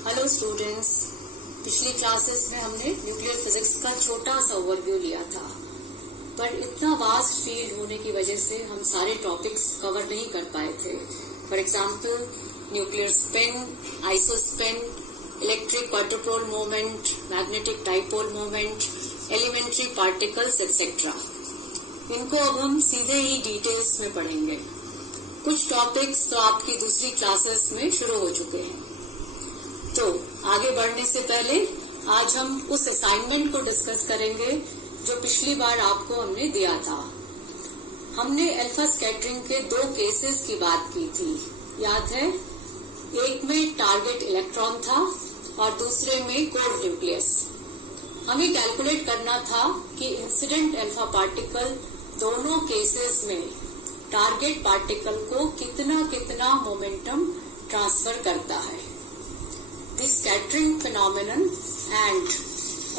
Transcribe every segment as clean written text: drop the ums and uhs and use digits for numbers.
Hello students, पिछली classes में हमने न्यूक्लियर फिजिक्स का छोटा सा ओवरव्यू लिया था, पर इतना वास्ट फील्ड होने की वजह से हम सारे टॉपिक्स कवर नहीं कर पाए थे। For example nuclear spin, isospin, electric quadrupole moment, magnetic dipole moment, elementary particles etcetera. इनको अब हम सीधे ही डिटेल्स में पढ़ेंगे। कुछ टॉपिक्स तो आपकी दूसरी क्लासेस में शुरू हो चुके हैं। तो आगे बढ़ने से पहले आज हम उस असाइनमेंट को डिस्कस करेंगे जो पिछली बार आपको हमने दिया था। हमने अल्फा स्कैटरिंग के 2 केसेस की बात की थी, याद है? एक में टारगेट इलेक्ट्रॉन था और दूसरे में कोल्ड न्यूक्लियस। हमें कैलकुलेट करना था कि इंसिडेंट अल्फा पार्टिकल दोनों केसेस में टारगेट पार्टिकल को कितना कितना मोमेंटम ट्रांसफर करता है। The scattering phenomenon and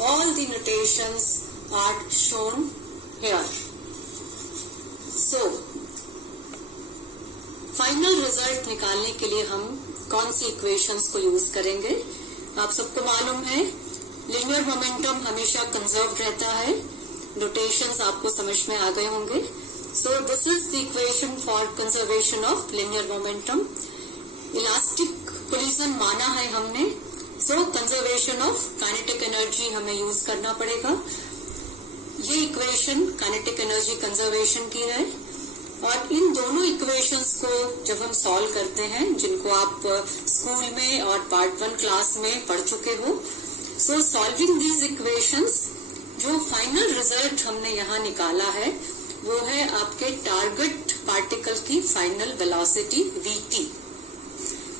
all the notations are shown here. So, final result निकालने के लिए हम कौन सी इक्वेशंस को यूज करेंगे? आप सबको मालूम है लिनियर मोमेंटम हमेशा कंजर्व रहता है। नोटेशंस आपको समझ में आ गए होंगे। So this is the equation for conservation of linear momentum. Elastic collision माना है हमने, सो कंजर्वेशन ऑफ काइनेटिक एनर्जी हमें यूज करना पड़ेगा। ये इक्वेशन काइनेटिक एनर्जी कंजर्वेशन की है और इन दोनों इक्वेशंस को जब हम सॉल्व करते हैं, जिनको आप स्कूल में और पार्ट 1 क्लास में पढ़ चुके हो, सो सॉल्विंग दीज इक्वेशंस जो फाइनल रिजल्ट हमने यहाँ निकाला है वो है आपके टारगेट पार्टिकल की फाइनल वेलोसिटी वीटी,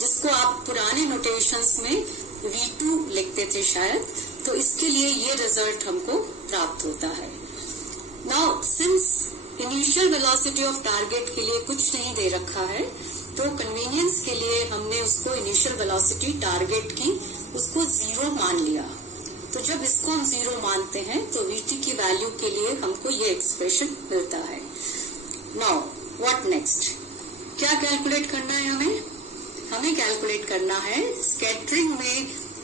जिसको आप पुराने नोटेशंस में V2 लिखते थे शायद। तो इसके लिए ये रिजल्ट हमको प्राप्त होता है। Now since initial velocity of target के लिए कुछ नहीं दे रखा है, तो कन्वीनियंस के लिए हमने उसको इनिशियल वेलोसिटी टारगेट की उसको 0 मान लिया। तो जब इसको हम 0 मानते हैं तो VT की वैल्यू के लिए हमको ये एक्सप्रेशन मिलता है। Now what next? क्या कैलकुलेट करना है हमें कैलकुलेट करना है स्कैटरिंग में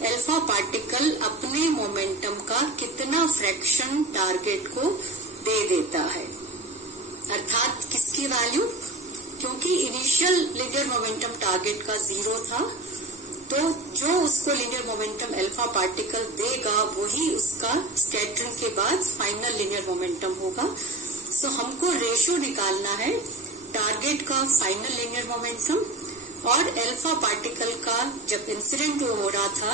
अल्फा पार्टिकल अपने मोमेंटम का कितना फ्रैक्शन टारगेट को दे देता है, अर्थात किसकी वैल्यू? क्योंकि इनिशियल लिनियर मोमेंटम टारगेट का 0 था, तो जो उसको लिनियर मोमेंटम अल्फा पार्टिकल देगा वही उसका स्कैटरिंग के बाद फाइनल लिनियर मोमेंटम होगा। सो हमको रेशियो निकालना है टारगेट का फाइनल लिनियर मोमेंटम और अल्फा पार्टिकल का जब इंसिडेंट हो रहा था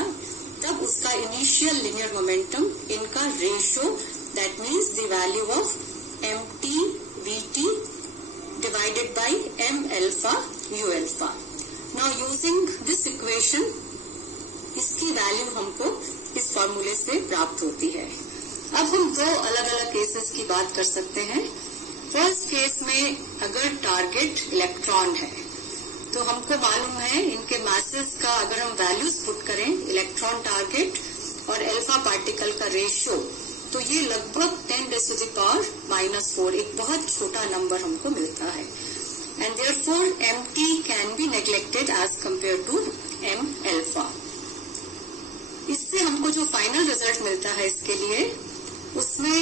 तब उसका इनिशियल लिनियर मोमेंटम, इनका ratio, that means the value of mt vt divided by m alpha u alpha. Now using this equation इसकी वैल्यू हमको इस फॉर्मूले से प्राप्त होती है। अब हम 2 अलग अलग केसेस की बात कर सकते हैं। फर्स्ट केस में अगर टारगेट इलेक्ट्रॉन है तो हमको मालूम है इनके मासेस का अगर हम वैल्यूज पुट करें, इलेक्ट्रॉन टारगेट और अल्फा पार्टिकल का रेशियो, तो ये लगभग 10⁻⁻⁴ एक बहुत छोटा नंबर हमको मिलता है। And therefore mt can be neglected as compare to m alpha. इससे हमको जो फाइनल रिजल्ट मिलता है इसके लिए, उसमें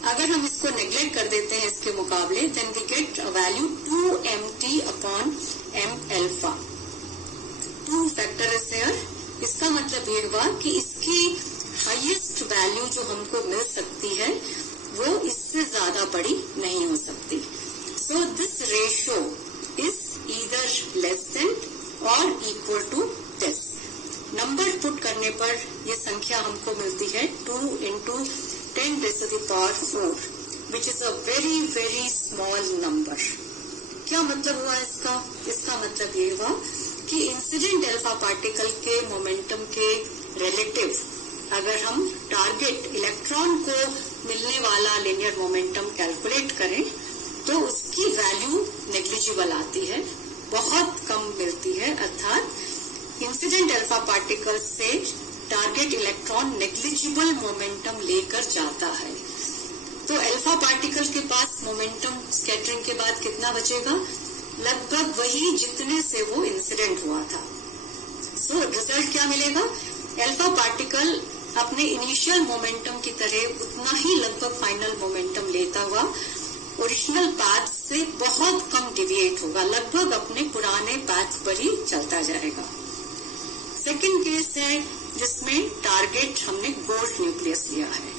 अगर हम इसको नेग्लेक्ट कर देते हैं इसके मुकाबले, then we get a value 2mt/m alpha. 2 factor is there. इसका मतलब ये हुआ कि इसकी हाईएस्ट वैल्यू जो हमको मिल सकती है वो इससे ज्यादा बड़ी नहीं हो सकती। So this ratio is either less than और equal to this. Number put करने पर ये संख्या हमको मिलती है 2 × 10⁻⁴, which is a very very small number. क्या मतलब हुआ इसका? इसका मतलब ये हुआ कि इंसिडेंट अल्फा पार्टिकल के मोमेंटम के रिलेटिव अगर हम टारगेट इलेक्ट्रॉन को मिलने वाला लिनियर मोमेंटम कैलकुलेट करें तो उसकी वैल्यू नेग्लिजिबल आती है, बहुत कम मिलती है। अर्थात इंसिडेंट अल्फा पार्टिकल से टारगेट इलेक्ट्रॉन नेग्लिजिबल मोमेंटम लेकर जाता है। तो अल्फा पार्टिकल के पास मोमेंटम स्कैटरिंग के बाद कितना बचेगा? लगभग वही जितने से वो इंसिडेंट हुआ था। सो रिजल्ट क्या मिलेगा? अल्फा पार्टिकल अपने इनिशियल मोमेंटम की तरह उतना ही लगभग फाइनल मोमेंटम लेता हुआ ओरिजिनल पाथ से बहुत कम डिविएट होगा, लगभग अपने पुराने पाथ पर ही चलता जाएगा। सेकंड केस है जिसमें टारगेट हमने गोल्ड न्यूक्लियस लिया है।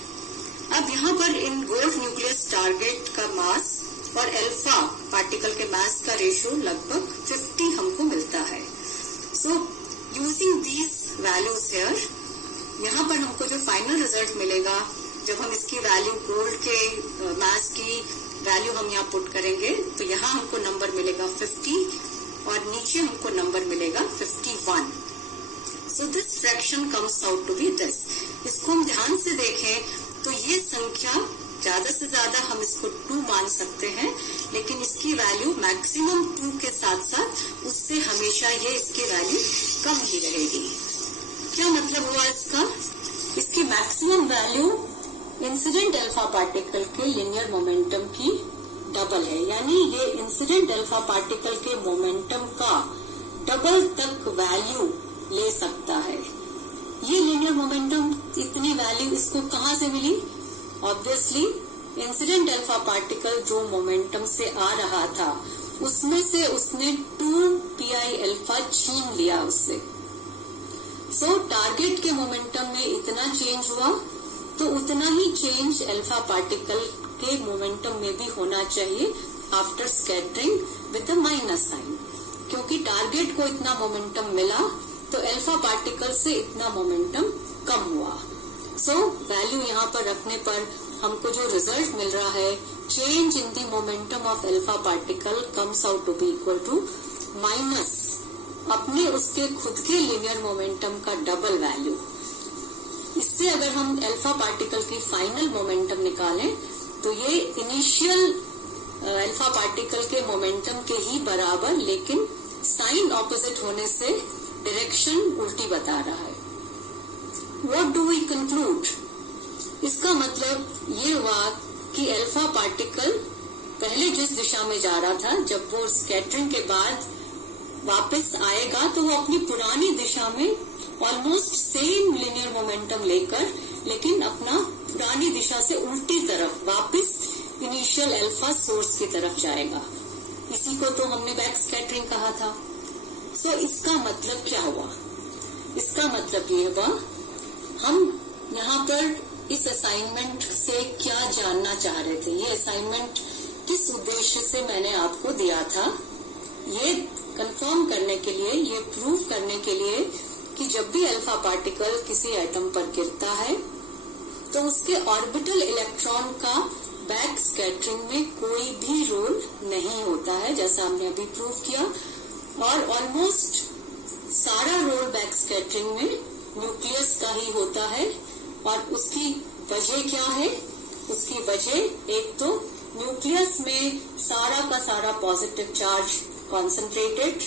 अब यहाँ पर इन गोल्ड न्यूक्लियस टारगेट का मास और अल्फा पार्टिकल के मास का रेशियो लगभग 50 हमको मिलता है। So using these values here, यहाँ पर हमको जो फाइनल रिजल्ट मिलेगा, जब हम इसकी वैल्यू गोल्ड के मास की वैल्यू हम यहाँ पुट करेंगे तो यहाँ हमको नंबर मिलेगा 50 और नीचे हमको नंबर मिलेगा 51। So this fraction comes out to be this. इसको हम ध्यान से देखें तो ये संख्या ज्यादा से ज्यादा हम इसको 2 मान सकते हैं, लेकिन इसकी वैल्यू मैक्सिमम 2 के साथ साथ उससे हमेशा ये इसकी वैल्यू कम ही रहेगी। क्या मतलब हुआ इसका? इसकी maximum value incident alpha particle के लिनियर मोमेंटम की डबल है, यानी ये इंसिडेंट अल्फा पार्टिकल के मोमेंटम का डबल तक वैल्यू ले सकता है। ये लिनियर मोमेंटम इतनी वैल्यू इसको कहाँ से मिली? ऑब्वियसली इंसिडेंट अल्फा पार्टिकल जो मोमेंटम से आ रहा था उसमें से उसने 2 pi अल्फा छीन लिया उससे। सो टारगेट के मोमेंटम में इतना चेंज हुआ तो उतना ही चेंज अल्फा पार्टिकल के मोमेंटम में भी होना चाहिए after scattering with the minus sign, क्योंकि टारगेट को इतना मोमेंटम मिला तो अल्फा पार्टिकल से इतना मोमेंटम कम हुआ। सो वैल्यू यहाँ पर रखने पर हमको जो रिजल्ट मिल रहा है, change in the momentum of alpha particle comes out to be equal to minus अपने उसके खुद के लिनियर मोमेंटम का डबल वैल्यू। इससे अगर हम अल्फा पार्टिकल की फाइनल मोमेंटम निकालें तो ये इनिशियल अल्फा पार्टिकल के मोमेंटम के ही बराबर, लेकिन साइन ऑपोजिट होने से डायरेक्शन उल्टी बता रहा है। What do we conclude? इसका मतलब ये हुआ कि अल्फा पार्टिकल पहले जिस दिशा में जा रहा था, जब वो स्कैटरिंग के बाद वापस आएगा तो वो अपनी पुरानी दिशा में ऑलमोस्ट सेम लिनियर मोमेंटम लेकर, लेकिन अपना पुरानी दिशा से उल्टी तरफ वापस इनिशियल अल्फा सोर्स की तरफ जाएगा। इसी को तो हमने बैक स्कैटरिंग कहा था। सो इसका मतलब क्या हुआ? इसका मतलब ये हुआ, हम यहाँ पर इस असाइनमेंट से क्या जानना चाह रहे थे, ये असाइनमेंट किस उद्देश्य से मैंने आपको दिया था, ये कंफर्म करने के लिए, ये प्रूव करने के लिए कि जब भी अल्फा पार्टिकल किसी एटम पर गिरता है तो उसके ऑर्बिटल इलेक्ट्रॉन का बैक स्कैटरिंग में कोई भी रोल नहीं होता है, जैसा हमने अभी प्रूव किया। और ऑलमोस्ट सारा रोल बैक स्कैटरिंग में न्यूक्लियस का ही होता है। और उसकी वजह क्या है? उसकी वजह एक तो न्यूक्लियस में सारा का सारा पॉजिटिव चार्ज कॉन्सेंट्रेटेड,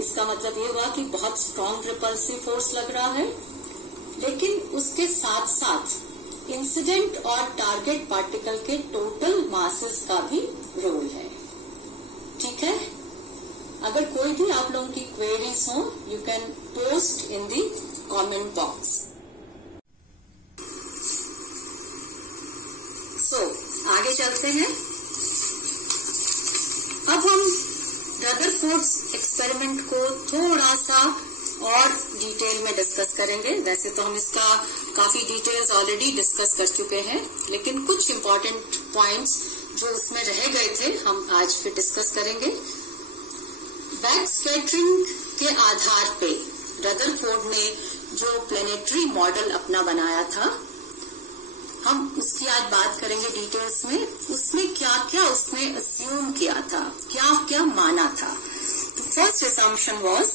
इसका मतलब ये हुआ कि बहुत स्ट्रॉन्ग रिपल्सिव फोर्स लग रहा है, लेकिन उसके साथ साथ इंसिडेंट और टारगेट पार्टिकल के टोटल मासेस का भी रोल है। ठीक है, अगर कोई भी आप लोगों की क्वेरीज हो, you can post in the comment box. So आगे चलते हैं। अब हम रदरफोर्ड एक्सपेरिमेंट को थोड़ा सा और डिटेल में डिस्कस करेंगे। वैसे तो हम इसका काफी डिटेल्स ऑलरेडी डिस्कस कर चुके हैं, लेकिन कुछ इम्पोर्टेंट पॉइंट्स जो उसमें रह गए थे हम आज फिर डिस्कस करेंगे। बैक स्कैटरिंग के आधार पे रदरफोर्ड ने जो प्लेनेटरी मॉडल अपना बनाया था, हम उसकी आज बात करेंगे डिटेल्स में। उसमें क्या क्या उसने अस्यूम किया था, क्या क्या माना था। फर्स्ट असम्पशन वाज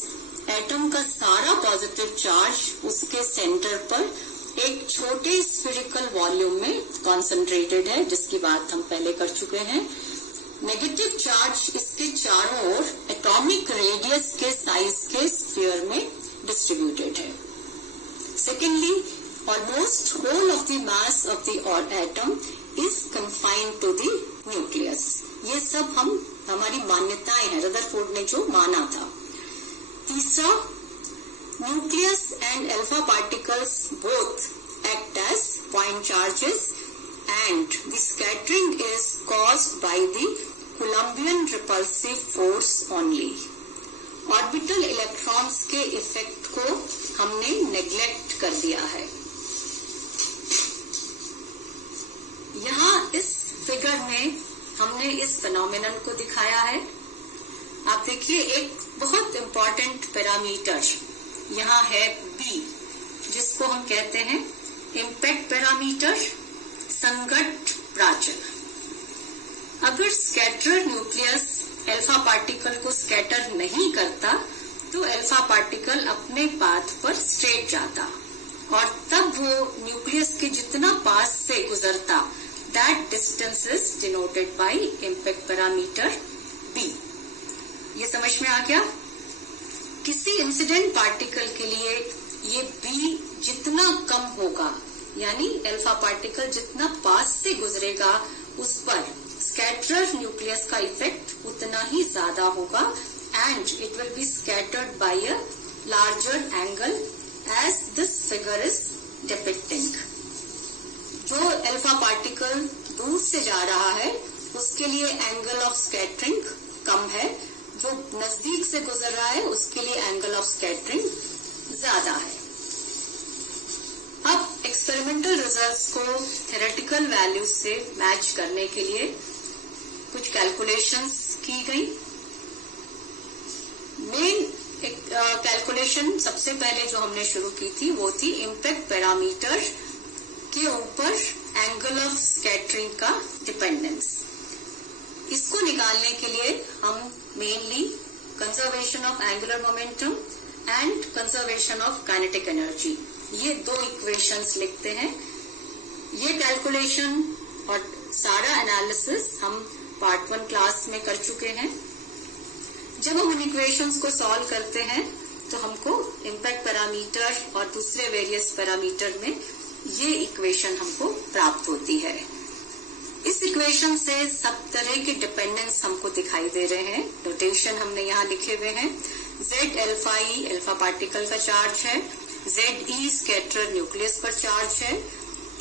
एटम का सारा पॉजिटिव चार्ज उसके सेंटर पर एक छोटे स्फेरिकल वॉल्यूम में कॉन्सेंट्रेटेड है, जिसकी बात हम पहले कर चुके हैं। नेगेटिव चार्ज इसके चारों ओर एटॉमिक रेडियस के साइज के स्फीयर में डिस्ट्रीब्यूटेड है। Secondly, almost whole of the mass of the atom is confined to the nucleus. ये सब हमारी मान्यताएं हैं, रदरफोर्ड ने जो माना था। तीसरा, Nucleus and alpha particles both act as point charges and the scattering is caused by the Coulombian repulsive force only. Orbital electrons के इफेक्ट को हमने नेग्लेक्ट कर दिया है। यहाँ इस फिगर में हमने इस फिनोमेनन को दिखाया है। आप देखिए एक बहुत इंपॉर्टेंट पैरामीटर यहाँ है B, जिसको हम कहते हैं इम्पैक्ट पैरामीटर, संगत प्राचल। अगर स्कैटर न्यूक्लियस अल्फा पार्टिकल को स्कैटर नहीं करता तो अल्फा पार्टिकल अपने पाथ पर स्ट्रेट जाता और तब वो न्यूक्लियस के जितना पास से गुजरता, that distance is denoted by impact parameter B। ये समझ में आ गया? किसी इंसिडेंट पार्टिकल के लिए ये B जितना कम होगा, यानी अल्फा पार्टिकल जितना पास से गुजरेगा उस पर स्कैटरर न्यूक्लियस का इफेक्ट उतना ही ज्यादा होगा and it will be scattered by a larger angle as this figure is depicting. जो अल्फा पार्टिकल दूर से जा रहा है उसके लिए एंगल ऑफ स्कैटरिंग कम है, जो नजदीक से गुजर रहा है उसके लिए एंगल ऑफ स्कैटरिंग ज्यादा है। अब एक्सपेरिमेंटल रिजल्ट्स को थ्योरेटिकल वैल्यूज से मैच करने के लिए कुछ कैलकुलेशंस की गई। मेन कैलकुलेशन सबसे पहले जो हमने शुरू की थी वो थी इम्पैक्ट पैरामीटर के ऊपर एंगल ऑफ स्कैटरिंग का डिपेंडेंस। इसको निकालने के लिए हम mainly conservation of angular momentum and conservation of kinetic energy, ये दो इक्वेशंस लिखते हैं। ये कैलकुलेशन और सारा एनालिसिस हम पार्ट 1 क्लास में कर चुके हैं। जब हम उन इक्वेशंस को सॉल्व करते हैं तो हमको इम्पैक्ट पैरामीटर और दूसरे वेरियस पैरामीटर में ये इक्वेशन हमको प्राप्त होती है। इस इक्वेशन से सब तरह के डिपेंडेंस हमको दिखाई दे रहे हैं। नोटेशन हमने यहाँ लिखे हुए हैं। Z अल्फा ई अल्फा पार्टिकल का चार्ज है, ZE स्कैटर न्यूक्लियस पर चार्ज है,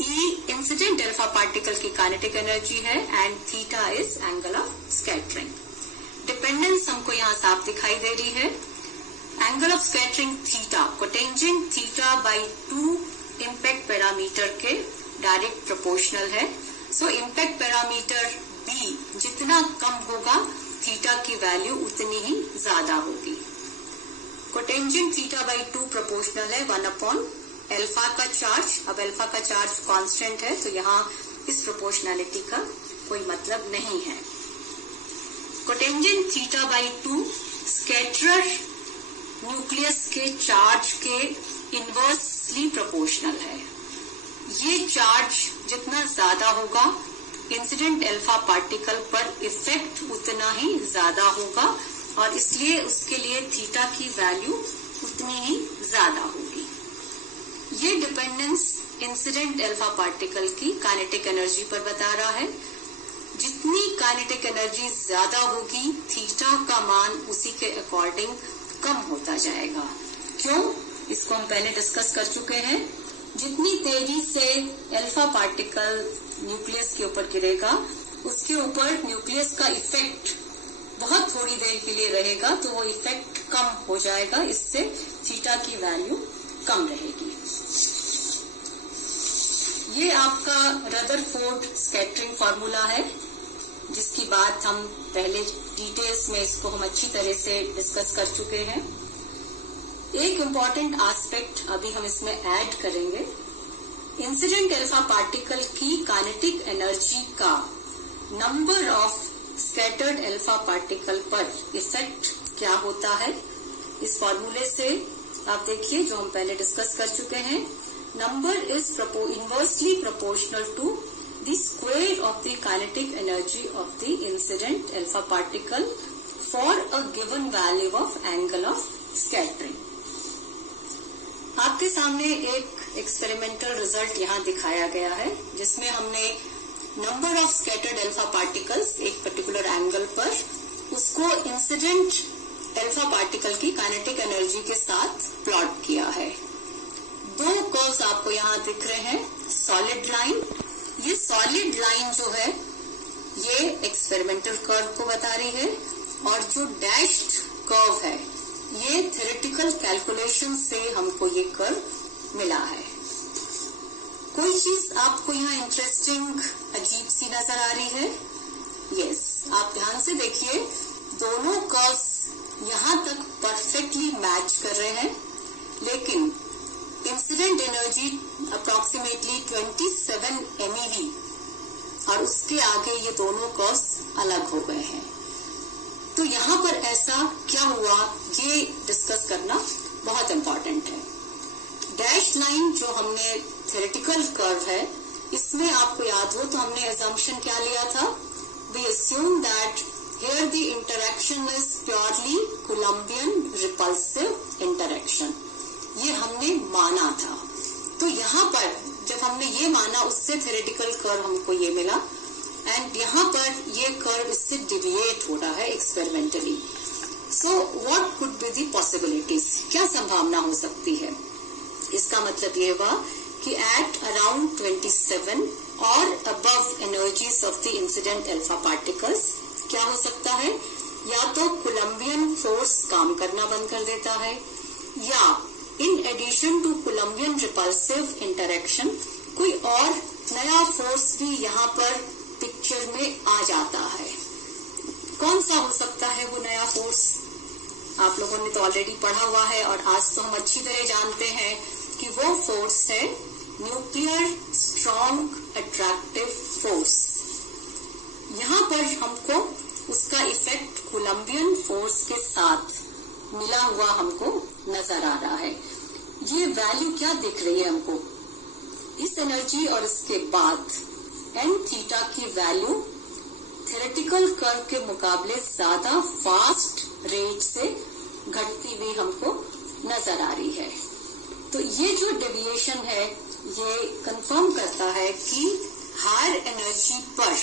E इंसिडेंट अल्फा पार्टिकल की काइनेटिक एनर्जी है and theta is angle of scattering. Dependence हमको यहाँ साफ दिखाई दे रही है। Angle of scattering theta cotangent theta by 2 impact parameter के डायरेक्ट प्रोपोर्शनल है। सो इम्पैक्ट पैरामीटर B जितना कम होगा थीटा की वैल्यू उतनी ही ज्यादा होगी। कोटेंजेंट थीटा बाई 2 प्रोपोर्शनल है 1 अपॉन अल्फा का चार्ज। अब अल्फा का चार्ज कांस्टेंट है तो यहाँ इस प्रोपोर्शनैलिटी का कोई मतलब नहीं है। कोटेंजेंट थीटा बाई 2 स्कैटरर न्यूक्लियस के चार्ज के इनवर्सली प्रोपोर्शनल है। ये चार्ज जितना ज्यादा होगा इंसिडेंट अल्फा पार्टिकल पर इफेक्ट उतना ही ज्यादा होगा और इसलिए उसके लिए थीटा की वैल्यू उतनी ही ज्यादा होगी। ये डिपेंडेंस इंसिडेंट अल्फा पार्टिकल की काइनेटिक एनर्जी पर बता रहा है। जितनी काइनेटिक एनर्जी ज्यादा होगी थीटा का मान उसी के अकॉर्डिंग कम होता जाएगा। क्यों? इसको हम पहले डिस्कस कर चुके हैं। जितनी तेजी से अल्फा पार्टिकल न्यूक्लियस के ऊपर गिरेगा उसके ऊपर न्यूक्लियस का इफेक्ट बहुत थोड़ी देर के लिए रहेगा तो वो इफेक्ट कम हो जाएगा, इससे थीटा की वैल्यू कम रहेगी। ये आपका रदरफोर्ड स्कैटरिंग फॉर्मूला है जिसकी बात हम पहले डिटेल्स में इसको हम अच्छी तरह से डिस्कस कर चुके हैं। एक इम्पॉर्टेंट एस्पेक्ट अभी हम इसमें ऐड करेंगे। इंसिडेंट अल्फा पार्टिकल की काइनेटिक एनर्जी का number of scattered alpha particle पर इफेक्ट क्या होता है। इस फॉर्मूले से आप देखिए जो हम पहले डिस्कस कर चुके हैं, number is inversely proportional to the square of the kinetic energy of the incident alpha particle for a given value of angle of scattering. आपके सामने एक एक्सपेरिमेंटल रिजल्ट यहाँ दिखाया गया है जिसमें हमने number of scattered alpha particles एक पर्टिकुलर एंगल पर उसको इंसिडेंट अल्फा पार्टिकल की काइनेटिक एनर्जी के साथ प्लॉट किया है। दो कर्व्स आपको यहाँ दिख रहे हैं। सॉलिड लाइन, ये सॉलिड लाइन जो है ये एक्सपेरिमेंटल कर्व को बता रही है, और जो डैश्ड कर्व है ये थ्योरेटिकल कैलकुलेशन से हमको ये कर्व मिला है। कोई चीज आपको यहाँ इंटरेस्टिंग अजीब सी नजर आ रही है? यस, आप ध्यान से देखिए, दोनों कर्व्स यहाँ तक परफेक्टली मैच कर रहे हैं, लेकिन इंसिडेंट एनर्जी अप्रोक्सीमेटली 27 MeV और उसके आगे ये दोनों कर्व्स अलग हो गए हैं। तो यहाँ पर ऐसा क्या हुआ, ये डिस्कस करना बहुत इम्पोर्टेंट है। डैश लाइन जो हमने थ्योरेटिकल कर्व है, इसमें आपको याद हो तो हमने assumption क्या लिया था? We assume that here the interaction is purely Coulombian repulsive interaction. ये हमने माना था। तो यहाँ पर जब हमने ये माना, उससे थ्योरेटिकल कर्व हमको ये मिला, एंड यहाँ पर ये कर्व इससे डिविएट हो रहा है experimentally. So what could be the possibilities, क्या संभावना हो सकती है? इसका मतलब ये हुआ कि एट अराउंड 27 और above energies of the incident alpha particles क्या हो सकता है? या तो कोलम्बियन फोर्स काम करना बंद कर देता है, या in addition to Coulombian repulsive interaction कोई और नया फोर्स भी यहाँ पर पिक्चर में आ जाता है। कौन सा हो सकता है वो नया फोर्स? आप लोगों ने तो ऑलरेडी पढ़ा हुआ है, और आज तो हम अच्छी तरह जानते हैं कि वो फोर्स है न्यूक्लियर स्ट्रॉन्ग अट्रैक्टिव फोर्स। यहाँ पर हमको उसका इफेक्ट कोलम्बियन फोर्स के साथ मिला हुआ हमको नजर आ रहा है। ये वैल्यू क्या दिख रही है हमको? इस एनर्जी और इसके बाद एन थीटा की वैल्यू थ्योरेटिकल कर्व के मुकाबले ज्यादा फास्ट रेट से घटती हुई हमको नजर आ रही है। तो ये जो डेविएशन है ये कंफर्म करता है कि हायर एनर्जी पर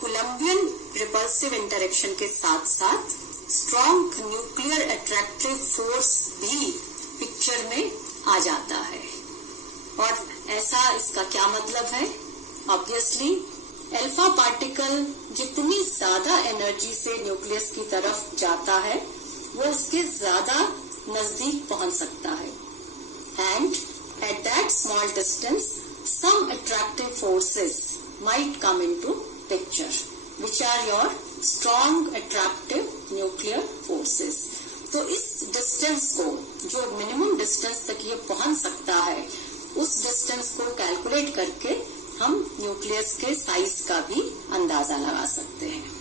कोलम्बियन रिपल्सिव इंटरेक्शन के साथ साथ स्ट्रॉन्ग न्यूक्लियर अट्रैक्टिव फोर्स भी पिक्चर में आ जाता है। और ऐसा इसका क्या मतलब है? ऑब्वियसली अल्फा पार्टिकल जितनी ज्यादा एनर्जी से न्यूक्लियस की तरफ जाता है वो उसके ज्यादा नजदीक पहुंच सकता है, and at that small distance some attractive forces might come into picture, which are your strong attractive nuclear forces. तो इस डिस्टेंस को, जो मिनिमम डिस्टेंस तक ये पहुंच सकता है, उस डिस्टेंस को कैलकुलेट करके हम न्यूक्लियस के साइज का भी अंदाजा लगा सकते हैं।